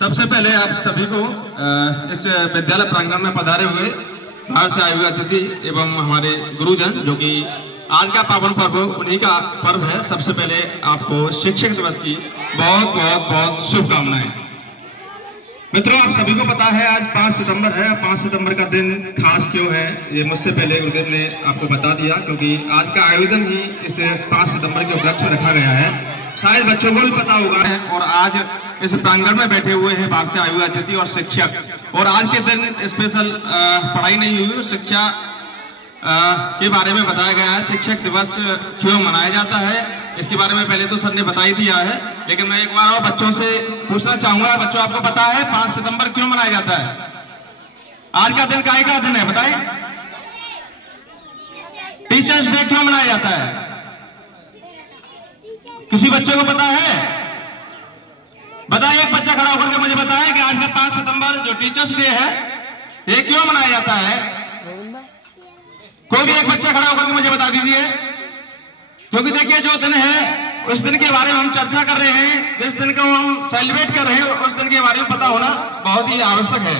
सबसे पहले आप सभी को इस विद्यालय प्रांगण में पधारे हुए बाहर से आए हुए अतिथि एवं हमारे गुरुजन, जो कि आज का पावन पर्व उन्हीं का पर्व है, सबसे पहले आपको शिक्षक दिवस की बहुत बहुत बहुत शुभकामनाएं। मित्रों, आप सभी को पता है आज 5 सितंबर है। 5 सितंबर का दिन खास क्यों है ये मुझसे पहले गुरुदेव ने आपको बता दिया, क्योंकि आज का आयोजन ही इस 5 सितंबर के उपलक्ष्य में रखा गया है। शायद बच्चों को भी पता होगा है। और आज इस प्रांगण में बैठे हुए हैं बाहर से आए हुए अतिथि और शिक्षक, और आज के दिन स्पेशल पढ़ाई नहीं हुई, शिक्षा के बारे में बताया गया है। शिक्षक दिवस क्यों मनाया जाता है इसके बारे में पहले तो सर ने बता ही दिया है, लेकिन मैं एक बार और बच्चों से पूछना चाहूंगा। बच्चों, आपको पता है 5 सितंबर क्यों मनाया जाता है? आज का दिन काय का दिन है बताएं? टीचर्स डे क्यों मनाया जाता है? किसी बच्चे को पता है? बताइए, एक बच्चा खड़ा होकर के मुझे बताए कि आज का 5 सितंबर जो टीचर्स डे है ये क्यों मनाया जाता है? कोई भी एक बच्चा खड़ा होकर के मुझे बता दीजिए। क्योंकि देखिए, जो दिन है उस दिन के बारे में हम चर्चा कर रहे हैं, जिस दिन को हम सेलिब्रेट कर रहे हैं उस दिन के बारे में पता होना बहुत ही आवश्यक है।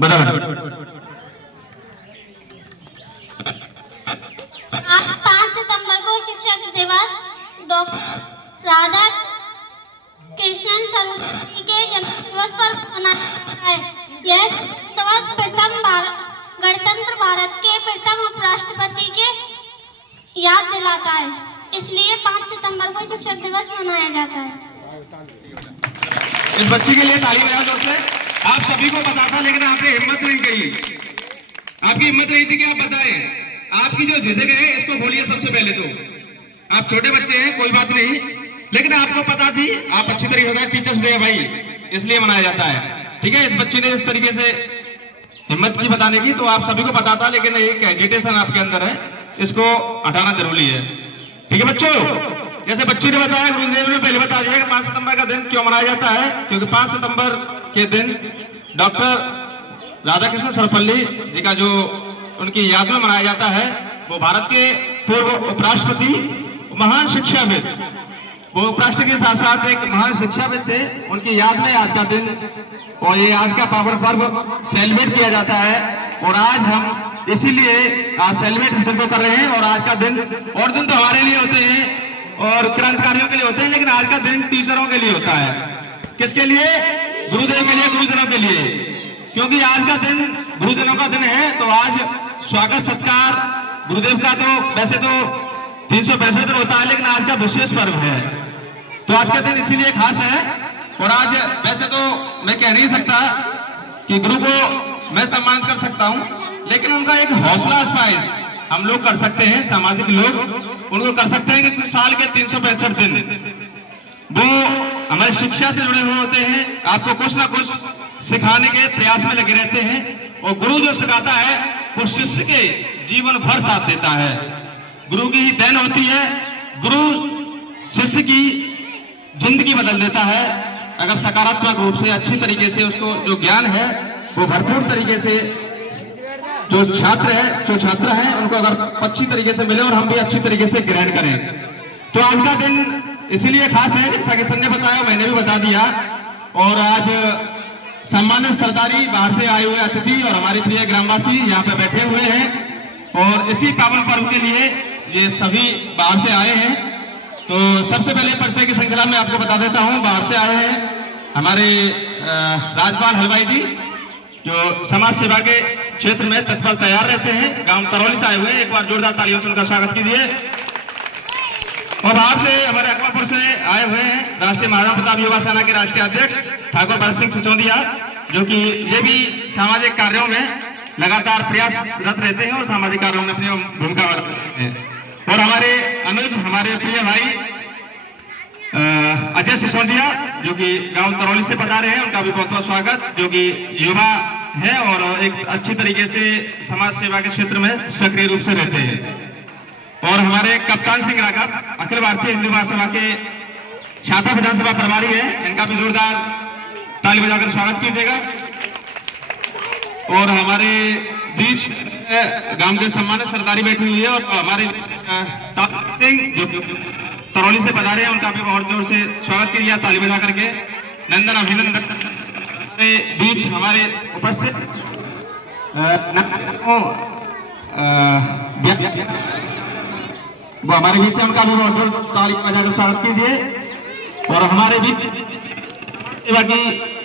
बताइए। आज 5 सितंबर को शिक्षक दिवस डॉक्टर राधा कृष्णन सरस्वती के जन्म दिवस पर मनाया जाता है। यह दिवस गणतंत्र भारत के प्रथम उपराष्ट्रपति के याद दिलाता है, इसलिए 5 सितंबर को शिक्षक दिवस मनाया जाता है। इस बच्चे के लिए ताली बजाओ जोर से। आप सभी को पता था, लेकिन आपने हिम्मत नहीं करी। आपकी हिम्मत नहीं थी कि आप बताएं। आपकी जो झिझक है इसको बोलिए सबसे पहले तो। आप छोटे बच्चे हैं, कोई बात नहीं, लेकिन आपको पता थी। आप अच्छी तरीके से, टीचर्स डे है भाई, इसलिए मनाया जाता है। ठीक है, इस बच्चे ने इस तरीके से हिम्मत की बताने की, तो आप सभी को पता था, लेकिन एक एजिटेशन आपके अंदर है, इसको हटाना जरूरी है। ठीक है बच्चों, जैसे बच्ची ने बताया, गुरुदेव ने पहले बता दिया कि 5 सितंबर का दिन क्यों मनाया जाता है। क्योंकि 5 सितंबर के दिन डॉक्टर राधाकृष्ण सर्वपल्ली जी का जो उनकी याद में मनाया जाता है, वो भारत के पूर्व उपराष्ट्रपति, महान शिक्षाविद, वो उपराष्ट्र के साथ साथ एक महान शिक्षाविद थे। उनकी याद में आज का दिन और ये आज का पावन पर्व सेलिब्रेट किया जाता है। और आज हम इसीलिए आज सेलिब्रेट इस दिन को कर रहे हैं। और आज का दिन, और दिन तो हमारे लिए होते हैं और क्रांतिकारियों के लिए होते हैं, लेकिन आज का दिन टीचरों के लिए होता है। किसके लिए? गुरुदेव के लिए, गुरुजनों के लिए। क्योंकि आज का दिन गुरुजनों का दिन है, तो आज स्वागत सत्कार गुरुदेव का तो वैसे तो 365 दिन होता है, लेकिन आज का विशेष पर्व है, तो आज का दिन इसीलिए खास है। और आज वैसे तो मैं कह नहीं सकता कि गुरु को मैं सम्मानित कर सकता हूं, लेकिन उनका एक हौसला अफजाइश हम लोग कर सकते हैं, सामाजिक लोग उनको कर सकते हैं कि साल के 365 दिन वो हमारी शिक्षा से जुड़े हुए होते हैं, आपको कुछ ना कुछ सिखाने के प्रयास में लगे रहते हैं। और गुरु जो सिखाता है वो शिष्य के जीवन भर साथ देता है। गुरु की ही देन होती है। गुरु शिष्य की जिंदगी बदल देता है, अगर सकारात्मक रूप से अच्छी तरीके से उसको जो ज्ञान है वो भरपूर तरीके से जो छात्र हैं उनको अगर अच्छी तरीके से मिले और हम भी अच्छी तरीके से ग्रहण करें, तो आज का दिन इसीलिए खास है, जैसा कि सर ने बताया, मैंने भी बता दिया। और आज सम्मानित सरदारी, बाहर से आए हुए अतिथि और हमारे प्रिय ग्रामवासी यहाँ पे बैठे हुए हैं और इसी पावन पर्व के लिए ये सभी बाहर से आए हैं। तो सबसे पहले परिचय की श्रृंखला में आपको बता देता हूँ, बाहर से आए हैं हमारे राजपाल हलवाई जी, जो समाज सेवा के क्षेत्र में तत्पर तैयार रहते हैं, गांव तरौली से आए हुए हैं। एक बार जोरदार तालियों से उनका स्वागत कीजिए। और बाहर से हमारे अकबरपुर से आए हुए हैं राष्ट्रीय महाराणा प्रताप युवा सेना के राष्ट्रीय अध्यक्ष ठाकुर भरत सिंह सिसोदिया, जो कि ये भी सामाजिक कार्यों में लगातार प्रयासरत रहते हैं और सामाजिक कार्यों में अपनी भूमिका रखते हैं। और हमारे अनुज, हमारे प्रिय भाई अजय सिसोदिया, जो कि गांव तरौली से पधारे हैं, उनका भी बहुत बहुत स्वागत, जो कि युवा है और एक अच्छी तरीके से समाज सेवा के क्षेत्र में सक्रिय रूप से रहते हैं। और हमारे कप्तान सिंह राघव, अखिल भारतीय हिंदू महासभा के छाता विधानसभा प्रभारी है, इनका भी जोरदार ताली बजाकर स्वागत कीजिएगा। और हमारे बीच गांव के सम्मानित सरदारी बैठी हुई है और हमारे सिंह जो तरौली से पधारे हैं, उनका भी बहुत जोर से स्वागत कीजिए ताली बजा करके। नंदन अभिनंदन के बीच हमारे उपस्थित वो हमारे बीच है, उनका भी बहुत जोर ताली बजाकर स्वागत कीजिए। और हमारे बीच सेवा की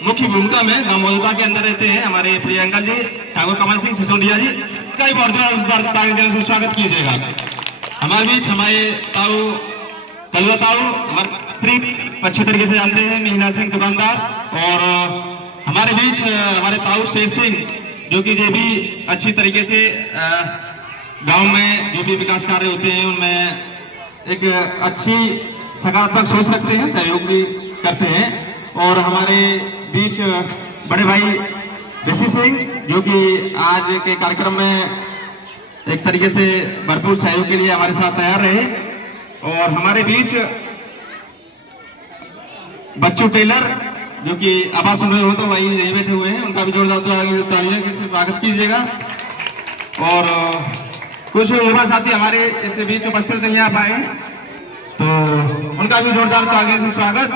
मुख्य भूमिका में गांव मौजूदा के अंदर रहते हैं हमारे प्रिय अंकल जी ठाकुर कमल सिंह सिसोदिया जी, का भी बहुत जोर ताली देने से स्वागत कीजिएगा। हमारे बीच हमारे ताऊ कलवा ताऊ हमारे अच्छी तरीके से जानते हैं मीना सिंह दुकानदार, और हमारे बीच हमारे ताऊ शेर सिंह जो कि जो भी अच्छी तरीके से गांव में जो भी विकास कार्य होते हैं उनमें एक अच्छी सकारात्मक सोच रखते हैं, सहयोग भी करते हैं। और हमारे बीच बड़े भाई ऋषि सिंह जो कि आज के कार्यक्रम में एक तरीके से भरपूर सहयोग के लिए हमारे साथ तैयार रहे। और हमारे बीच बच्चू टेलर जो कि आवाज सुन रहे हो तो वही यही बैठे हुए हैं, उनका भी जोरदार तालियों से स्वागत कीजिएगा। और कुछ युवा साथी हमारे इस बीच उपस्थित नहीं आ पाए तो उनका भी जोरदार तालियों से स्वागत।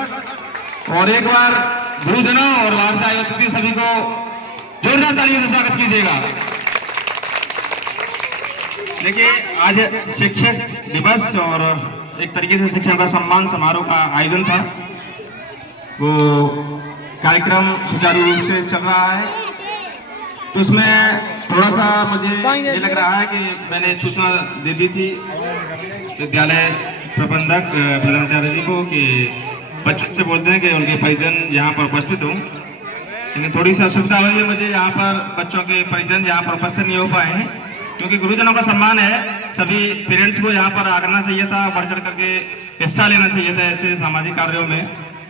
और एक बार गुरुजनों और बाहर से आए अतिथि सभी को जोरदार तालियों से स्वागत कीजिएगा। देखिए आज शिक्षक दिवस और एक तरीके से शिक्षण का सम्मान समारोह का आयोजन था, वो कार्यक्रम सुचारू रूप से चल रहा है। तो उसमें थोड़ा सा मुझे ये लग रहा है कि मैंने सूचना दे दी थी विद्यालय प्रबंधक प्रधानाचार्य जी को कि बच्चों से बोलते हैं कि उनके परिजन यहाँ पर उपस्थित हों, लेकिन थोड़ी सी असुविधा हुई है मुझे, यहाँ पर बच्चों के परिजन यहाँ पर उपस्थित नहीं हो पाए हैं क्योंकि गुरुजनों का सम्मान है। सभी पेरेंट्स को यहाँ पर आना चाहिए था, बढ़ चढ़ करके हिस्सा लेना चाहिए था ऐसे सामाजिक कार्यों में।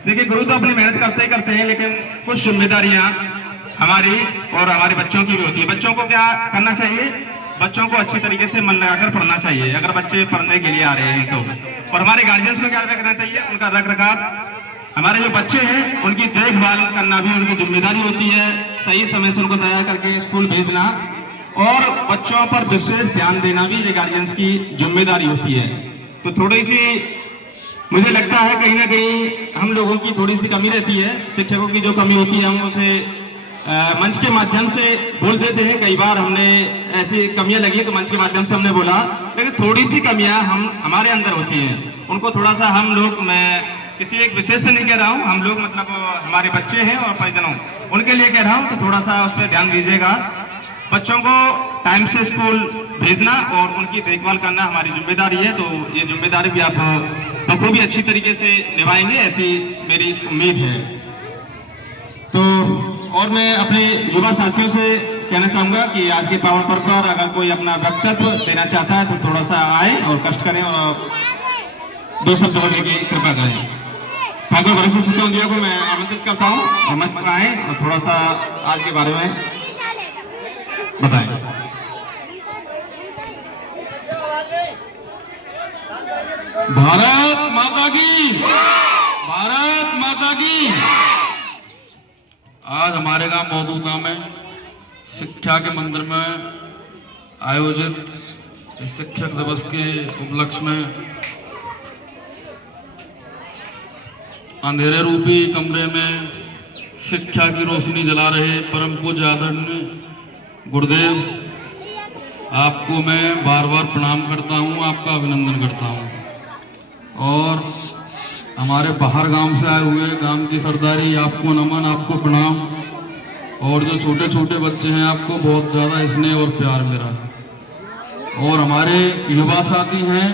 देखिए गुरु तो अपनी मेहनत करते ही करते हैं, लेकिन कुछ जिम्मेदारियां हमारी और हमारे बच्चों की भी होती है। बच्चों को क्या करना चाहिए, बच्चों को अच्छी तरीके से मन लगाकर पढ़ना चाहिए अगर बच्चे पढ़ने के लिए आ रहे हैं तो। और हमारे गार्जियंस को क्या रखना चाहिए, उनका रख रखाव, हमारे जो बच्चे हैं उनकी देखभाल करना भी उनकी जिम्मेदारी होती है। सही समय से उनको तैयार करके स्कूल भेजना और बच्चों पर विशेष ध्यान देना भी ये गार्जियंस की जिम्मेदारी होती है। तो थोड़ी सी मुझे लगता है कहीं ना कहीं हम लोगों की थोड़ी सी कमी रहती है, शिक्षकों की जो कमी होती है हम उसे मंच के माध्यम से बोल देते हैं। कई बार हमने ऐसी कमियां लगी तो मंच के माध्यम से हमने बोला, लेकिन थोड़ी सी कमियां हमारे अंदर होती हैं, उनको थोड़ा सा हम लोग, मैं किसी एक विशेष से नहीं कह रहा हूँ, हम लोग मतलब हमारे बच्चे हैं और परिजनों उनके लिए कह रहा हूँ, तो थोड़ा सा उस पर ध्यान दीजिएगा। बच्चों को टाइम से स्कूल भेजना और उनकी देखभाल करना हमारी जिम्मेदारी है, तो ये जिम्मेदारी भी आप बखूबी अच्छी तरीके से निभाएंगे ऐसी मेरी उम्मीद है। तो और मैं अपने युवा साथियों से कहना चाहूंगा कि आज के पावन पर्व पर अगर कोई अपना वक्तव्य देना चाहता है तो थोड़ा सा आए और कष्ट करें और दो शब्द बोलने की कृपा करें। ठाकुर भरत सिसोदिया को मैं आमंत्रित करता हूँ और मंच पर आए और थोड़ा सा आज के बारे में बताएं। भारत माता की, भारत माता की। आज हमारे गांव मौजूदा में शिक्षा के मंदिर में आयोजित शिक्षक दिवस के उपलक्ष्य में अंधेरे रूपी कमरे में शिक्षा की रोशनी जला रहे परम पूज्य आदरणीय गुरुदेव, आपको मैं बार बार प्रणाम करता हूँ, आपका अभिनंदन करता हूँ। और हमारे बाहर गांव से आए हुए गांव की सरदारी, आपको नमन, आपको प्रणाम। और जो छोटे छोटे बच्चे हैं आपको बहुत ज़्यादा स्नेह और प्यार मेरा। और हमारे युवा साथी हैं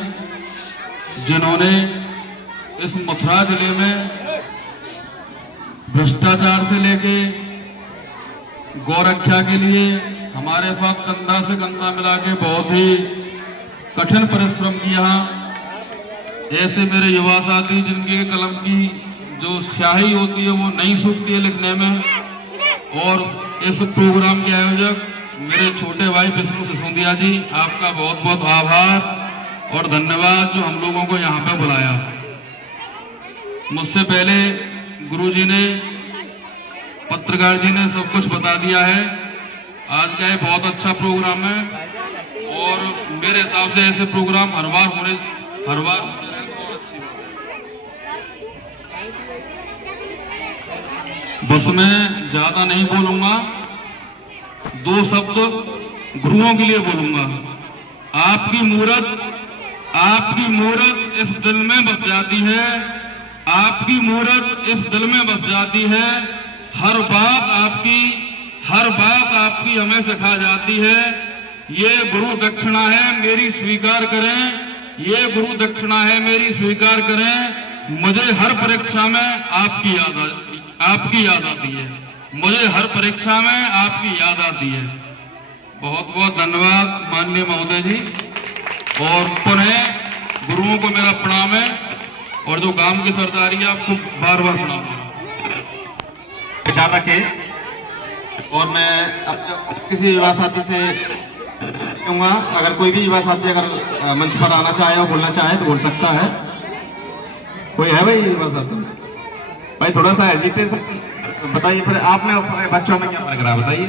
जिन्होंने इस मथुरा जिले में भ्रष्टाचार से लेके गौरक्षा के लिए हमारे साथ कंधा से कंधा मिला के बहुत ही कठिन परिश्रम किया। ऐसे मेरे युवा साथी जिनके कलम की जो स्याही होती है वो नहीं सूखती है लिखने में। और इस प्रोग्राम के आयोजक मेरे छोटे भाई विष्णु सिसोदिया जी, आपका बहुत बहुत आभार और धन्यवाद जो हम लोगों को यहाँ पे बुलाया। मुझसे पहले गुरुजी ने, पत्रकार जी ने सब कुछ बता दिया है। आज का ये बहुत अच्छा प्रोग्राम है और मेरे हिसाब से ऐसे प्रोग्राम हर बार होते रहे तो और अच्छी बात है। बस मैं ज्यादा नहीं बोलूंगा, 2 शब्द गुरुओं के लिए बोलूंगा। आपकी मूरत इस दिल में बस जाती है, आपकी मूरत इस दिल में बस जाती है। हर बात आपकी हमें सिखा जाती है। ये गुरु दक्षिणा है मेरी स्वीकार करें, ये गुरु दक्षिणा है मेरी स्वीकार करें। मुझे हर परीक्षा में आपकी याद आती है, मुझे हर परीक्षा में आपकी याद आती है। बहुत बहुत धन्यवाद माननीय महोदय जी, और पुनः गुरुओं को मेरा प्रणाम है, और जो गांव के सरदारी है आपको बार बार प्रणाम है। विचार रखें। और मैं किसी युवा साथी से कहूँगा, अगर कोई भी युवा साथी अगर मंच पर आना चाहे और बोलना चाहे तो बोल सकता है। कोई है भाई युवा साथी? भाई थोड़ा सा एजिटेशन बताइए, फिर आपने बच्चों में क्या फर्क रहा बताइए।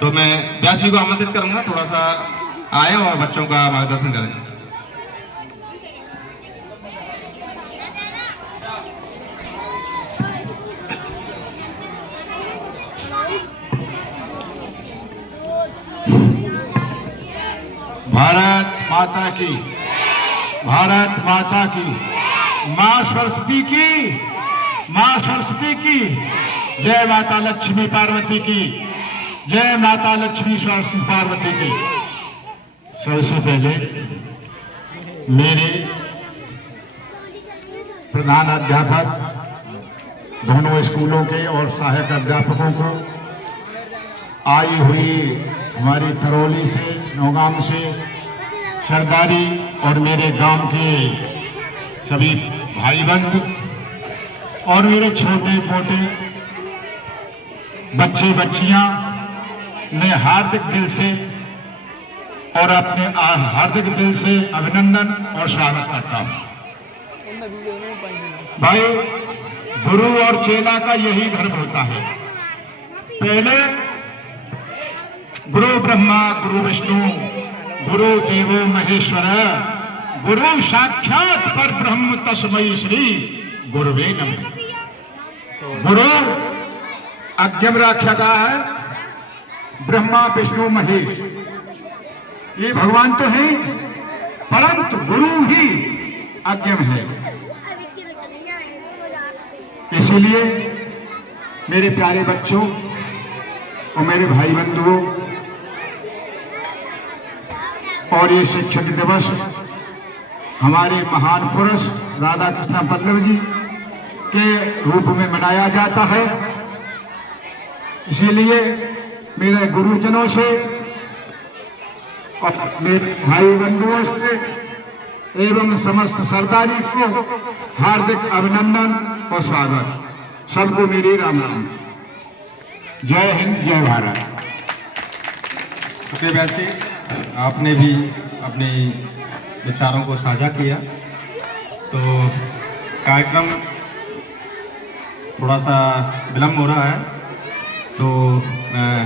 तो मैं व्यास जी को आमंत्रित करूंगा, थोड़ा सा आए और बच्चों का मार्गदर्शन करें। भारत माता की, भारत माता की, माँ सरस्वती की, माँ सरस्वती की जय। माता लक्ष्मी पार्वती की जय, माता लक्ष्मी सरस्वती पार्वती की। सबसे पहले मेरे प्रधान अध्यापक, दोनों स्कूलों के और सहायक अध्यापकों को, आई हुई हमारी तरौली से, नौगाम से, सरदारी और मेरे गांव के सभी भाई बंधु और मेरे छोटे मोटे बच्चे बच्चियां, मैं हार्दिक दिल से और अपने हार्दिक दिल से अभिनंदन और स्वागत करता हूं। भाई, गुरु और चेला का यही धर्म होता है। पहले गुरु ब्रह्मा गुरु विष्णु गुरु देवो महेश्वर, गुरु साक्षात पर ब्रह्म तस्मै श्री गुरुवे नमः। गुरु अज्ञम रखा गया है, ब्रह्मा विष्णु महेश ये भगवान तो है, परंतु गुरु ही अज्ञम है। इसीलिए मेरे प्यारे बच्चों और मेरे भाई बंधुओं, और ये शिक्षक दिवस हमारे महान पुरुष राधा कृष्ण पल्लव जी के रूप में मनाया जाता है। इसीलिए मेरे गुरुजनों से और मेरे भाई बंधुओं से एवं समस्त सरदारी को हार्दिक अभिनंदन और स्वागत। सबको मेरी राम राम। जय हिंद, जय भारत। शुक्रिया व्यास जी, आपने भी अपने विचारों को साझा किया। तो कार्यक्रम थोड़ा सा विलम्ब हो रहा है, तो मैं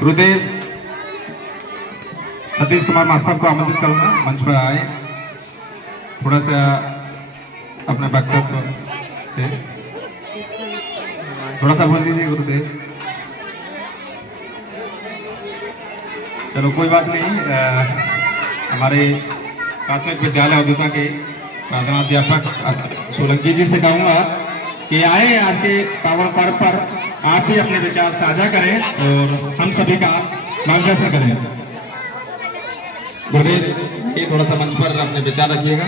गुरुदेव सतीश कुमार मास्टर को आमंत्रित करूंगा, मंच पर आए, थोड़ा सा अपने वक्तव्य से थोड़ा सा बोल दीजिए गुरुदेव। चलो कोई बात नहीं। हमारे प्राथमिक विद्यालय अवधूता के प्रधानाध्यापक सोलंकी जी से कहूँगा कि आए, आपके पावन पर्व पर आप भी अपने विचार साझा करें और हम सभी का मार्गदर्शन करें। गुरुदेव, ये थोड़ा सा मंच पर अपने विचार रखिएगा,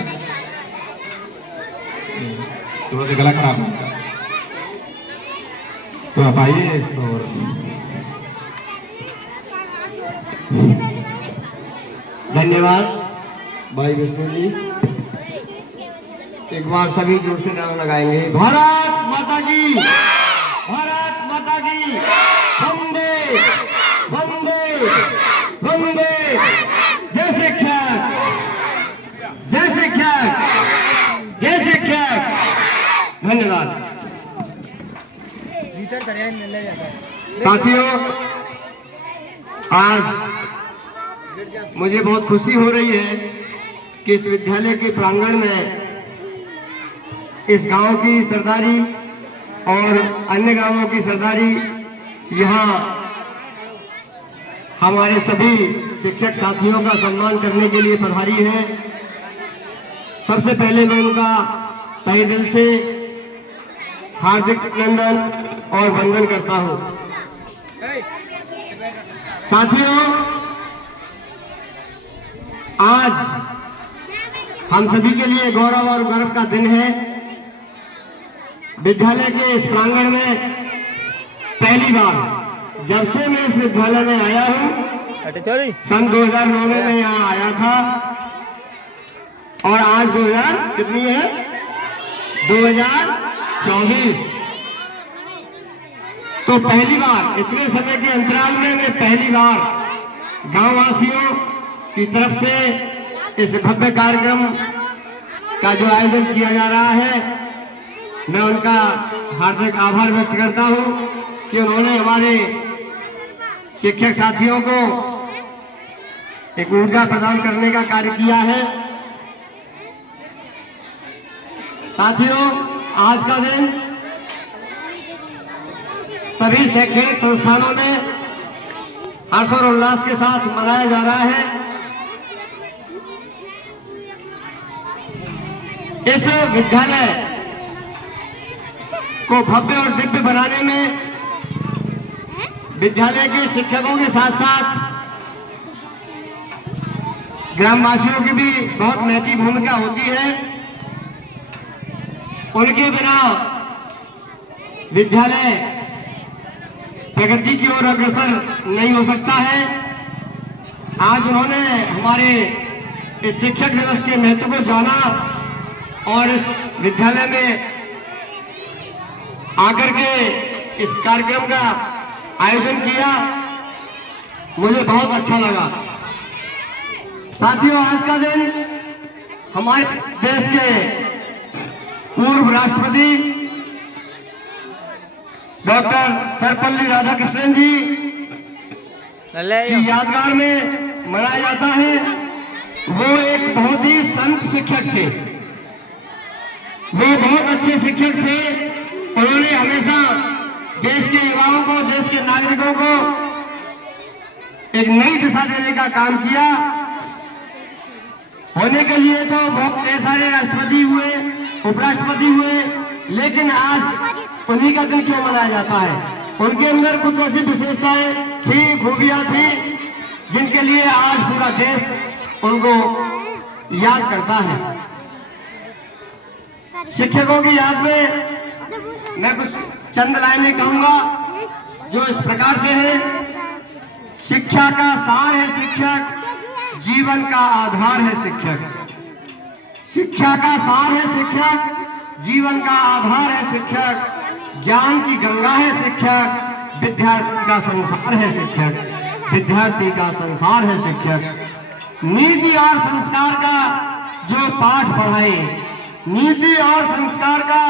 थोड़ा सा गला खराब है, तो आप आइए। और धन्यवाद भाई विष्णु जी। एक बार सभी जोर से नाम लगाएंगे। भारत माता की, भारत माता की, वंदे वंदे वंदे। जय शिक्षक, जय शिक्षक, जय शिक्षक। धन्यवाद साथियों। आज मुझे बहुत खुशी हो रही है कि इस विद्यालय के प्रांगण में इस गांव की सरदारी और अन्य गांवों की सरदारी यहाँ हमारे सभी शिक्षक साथियों का सम्मान करने के लिए पधारी है। सबसे पहले मैं उनका तहे दिल से हार्दिक अभिनंदन और वंदन करता हूं। साथियों, आज हम सभी के लिए गौरव और गर्व का दिन है। विद्यालय के इस प्रांगण में पहली बार जब से मैं इस विद्यालय में आया हूं, सन 2009 में मैं यहाँ आया था और आज 2024। तो पहली बार इतने समय के अंतराल में मैं पहली बार गांव वासियों की तरफ से इस भव्य कार्यक्रम का जो आयोजन किया जा रहा है, मैं उनका हार्दिक आभार व्यक्त करता हूं कि उन्होंने हमारे शिक्षक साथियों को एक ऊर्जा प्रदान करने का कार्य किया है। साथियों, आज का दिन सभी शैक्षणिक संस्थानों में हर्ष और उल्लास के साथ मनाया जा रहा है। इस विद्यालय को भव्य और दिव्य बनाने में विद्यालय के शिक्षकों के साथ साथ ग्रामवासियों की भी बहुत महत्वपूर्ण भूमिका होती है। उनके बिना विद्यालय प्रगति की ओर अग्रसर नहीं हो सकता है। आज उन्होंने हमारे इस शिक्षक दिवस के महत्व को जाना और इस विद्यालय में आकर के इस कार्यक्रम का आयोजन किया, मुझे बहुत अच्छा लगा। साथियों, आज का दिन हमारे देश के पूर्व राष्ट्रपति डॉक्टर सर्वपल्ली राधाकृष्णन जी की यादगार में मनाया जाता है। वो एक बहुत ही संत शिक्षक थे, वो बहुत अच्छे शिक्षक थे। उन्होंने हमेशा देश के युवाओं को, देश के नागरिकों को एक नई दिशा देने का काम किया। होने के लिए तो बहुत ढेर सारे राष्ट्रपति हुए, उपराष्ट्रपति हुए, लेकिन आज उन्हीं का दिन क्यों मनाया जाता है? उनके अंदर कुछ ऐसी विशेषताएं थी, खूबियां थी, जिनके लिए आज पूरा देश उनको याद करता है। शिक्षकों की याद में मैं कुछ चंद लाइनें कहूंगा जो इस प्रकार से है। शिक्षा का सार है शिक्षक, जीवन का आधार है शिक्षक। शिक्षा का सार है शिक्षक, जीवन का आधार है शिक्षक। ज्ञान की गंगा है शिक्षक, विद्यार्थी का संसार है शिक्षक। विद्यार्थी का संसार है शिक्षक। नीति और संस्कार का जो पाठ पढ़ाए, नीति और संस्कार का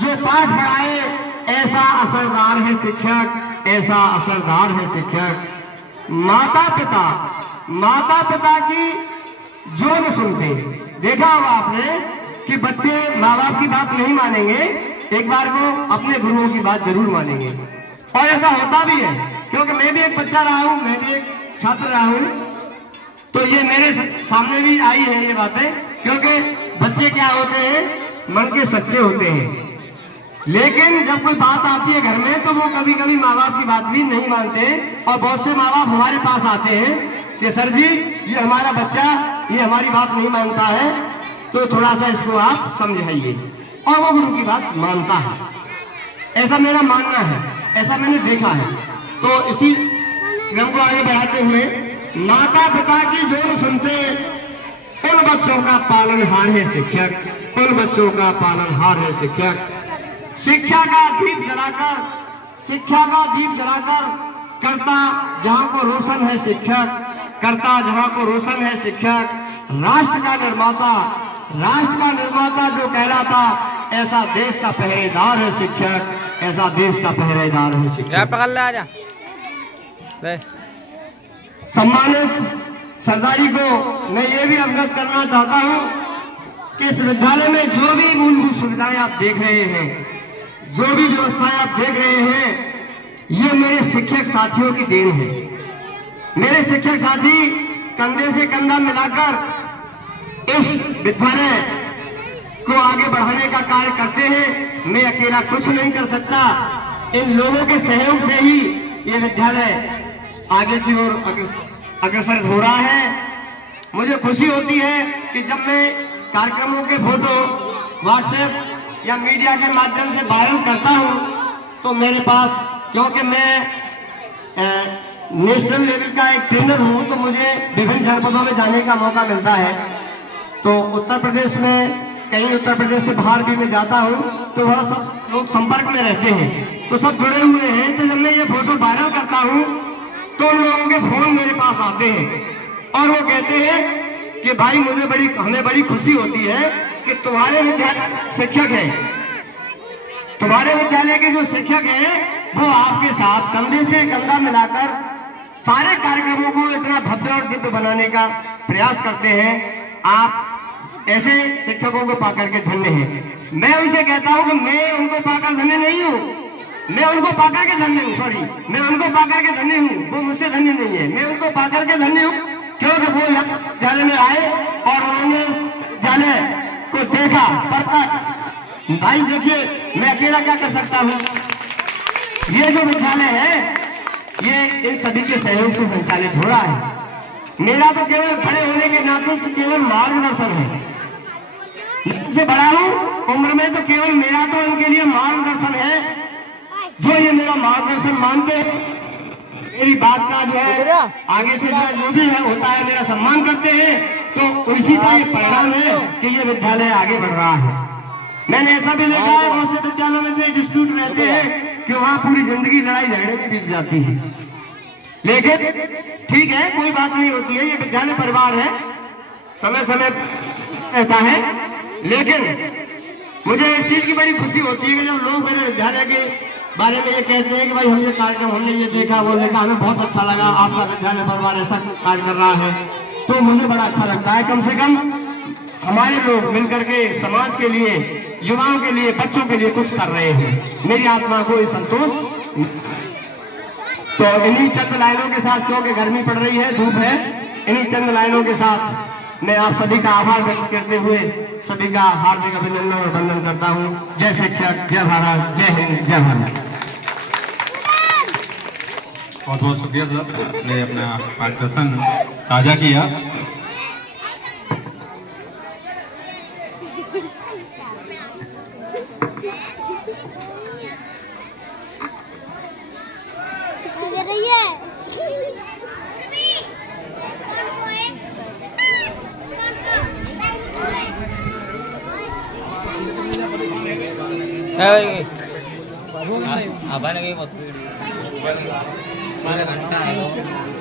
जो पाठ पढ़ाए, ऐसा असरदार है शिक्षक, ऐसा असरदार है शिक्षक। माता पिता की जो न सुनते, देखा होगा आपने कि बच्चे माँ बाप की बात नहीं मानेंगे, एक बार वो अपने गुरुओं की बात जरूर मानेंगे। और ऐसा होता भी है, क्योंकि मैं भी एक बच्चा रहा हूँ, मैं भी एक छात्र रहा हूँ, तो ये मेरे सामने भी आई है ये बातें। क्योंकि बच्चे क्या होते हैं, मन के सच्चे होते हैं, लेकिन जब कोई बात आती है घर में तो वो कभी कभी माँ बाप की बात भी नहीं मानते। और बहुत से माँ बाप हमारे पास आते हैं कि सर जी, ये हमारा बच्चा ये हमारी बात नहीं मानता है, तो थोड़ा सा इसको आप समझाइए। और वो गुरु की बात मानता है, ऐसा मेरा मानना है, ऐसा मैंने देखा है। तो इसी क्रम को आगे बढ़ाते हुए, माता पिता की जो न सुनते, उन बच्चों का पालनहार है शिक्षक, उन बच्चों का पालनहार है शिक्षक। शिक्षा का दीप जलाकर, शिक्षा का दीप जलाकर करता जहां को रोशन है शिक्षक, करता जहां को रोशन है शिक्षक। राष्ट्र का निर्माता जो कहलाता, ऐसा देश का पहरेदार है शिक्षक, ऐसा देश का पहरेदार है शिक्षक। पकड़ ले, आजा। सम्मानित सरदारी को मैं ये भी अवगत करना चाहता हूँ कि इस विद्यालय में जो भी मूलभूत सुविधाएं आप देख रहे हैं, जो भी व्यवस्थाएं आप देख रहे हैं, ये मेरे शिक्षक साथियों की देन है। मेरे शिक्षक साथी कंधे से कंधा मिलाकर इस विद्यालय को आगे बढ़ाने का कार्य करते हैं। मैं अकेला कुछ नहीं कर सकता, इन लोगों के सहयोग से ही ये विद्यालय आगे की ओर अग्रसर हो रहा है। मुझे खुशी होती है कि जब मैं कार्यक्रमों के फोटो व्हाट्सएप या मीडिया के माध्यम से वायरल करता हूं, तो मेरे पास, क्योंकि मैं नेशनल लेवल का एक ट्रेनर हूं, तो मुझे विभिन्न जनपदों में जाने का मौका मिलता है। तो उत्तर प्रदेश में, कहीं उत्तर प्रदेश से बाहर भी मैं जाता हूं, तो वह सब लोग संपर्क में रहते हैं, तो सब जुड़े हुए हैं। तो जब मैं ये फोटो वायरल करता हूं, तो उन लोगों के फोन मेरे पास आते हैं और वो कहते हैं कि भाई हमें बड़ी खुशी होती है कि तुम्हारे विद्यालय शिक्षक हैं, तुम्हारे विद्यालय के जो शिक्षक हैं वो आपके साथ कंधे से कंधा मिलाकर सारे कार्यक्रमों को इतना भव्य और दिव्य बनाने का प्रयास करते हैं। आप ऐसे शिक्षकों को पाकर के धन्य हैं। मैं उनसे कहता हूं कि मैं उनको पाकर धन्य नहीं हूं, मैं उनको पाकर के धन्य हूं, मैं उनको पाकर के धन्य हूं, वो मुझसे धन्य नहीं है। मैं उनको पाकर के धन्य हूं क्योंकि वो यहाँ विद्यालय में आए और उन्होंने विद्यालय को देखा, पढ़ा। भाई देखिए, मैं अकेला क्या कर सकता हूँ। ये जो विद्यालय है ये इन सभी के सहयोग से संचालित हो रहा है। मेरा तो केवल बड़े होने के नाते से केवल मार्गदर्शन है। से बड़ा हूँ उम्र में, तो केवल मेरा तो उनके लिए मार्गदर्शन है। जो ये मेरा मार्गदर्शन मानते हैं, मेरी बात का जो है आगे से जो भी है होता है, मेरा सम्मान करते हैं, तो उसी का ये परिणाम है कि ये विद्यालय आगे बढ़ रहा है। मैंने ऐसा भी देखा है, बहुत से विद्यालयों में डिस्प्यूट रहते हैं कि वहाँ पूरी जिंदगी लड़ाई झगड़े में बीत जाती है। लेकिन ठीक है, कोई बात नहीं होती है, ये विद्यालय परिवार है, समय समय रहता है। लेकिन मुझे इस चीज की बड़ी खुशी होती है कि जब लोग मेरे विद्यालय के बारे में ये कहते हैं कि भाई हमने कार्यक्रम, हमने ये देखा, वो देखा, हमें बहुत अच्छा लगा, आपका विद्यालय परिवार ऐसा कार्य कर रहा है, तो मुझे बड़ा अच्छा लगता है। कम से कम हमारे लोग मिलकर के समाज के लिए, युवाओं के लिए, बच्चों के लिए कुछ कर रहे हैं। मेरी आत्मा को ये संतोष। तो इन्हीं चंद लाइनों के साथ, क्योंकि गर्मी पड़ रही है, धूप है, इन्हीं चंद लाइनों के साथ मैं आप सभी का आभार व्यक्त करते हुए सभी का हार्दिक अभिनंदन और वंदन करता हूँ। जय शिक्षक, जय भारत, जय हिंद, जय भारत। बहुत बहुत शुक्रिया सर, ने अपना मार्गदर्शन साझा किया। apa lagi mau? Mana kan?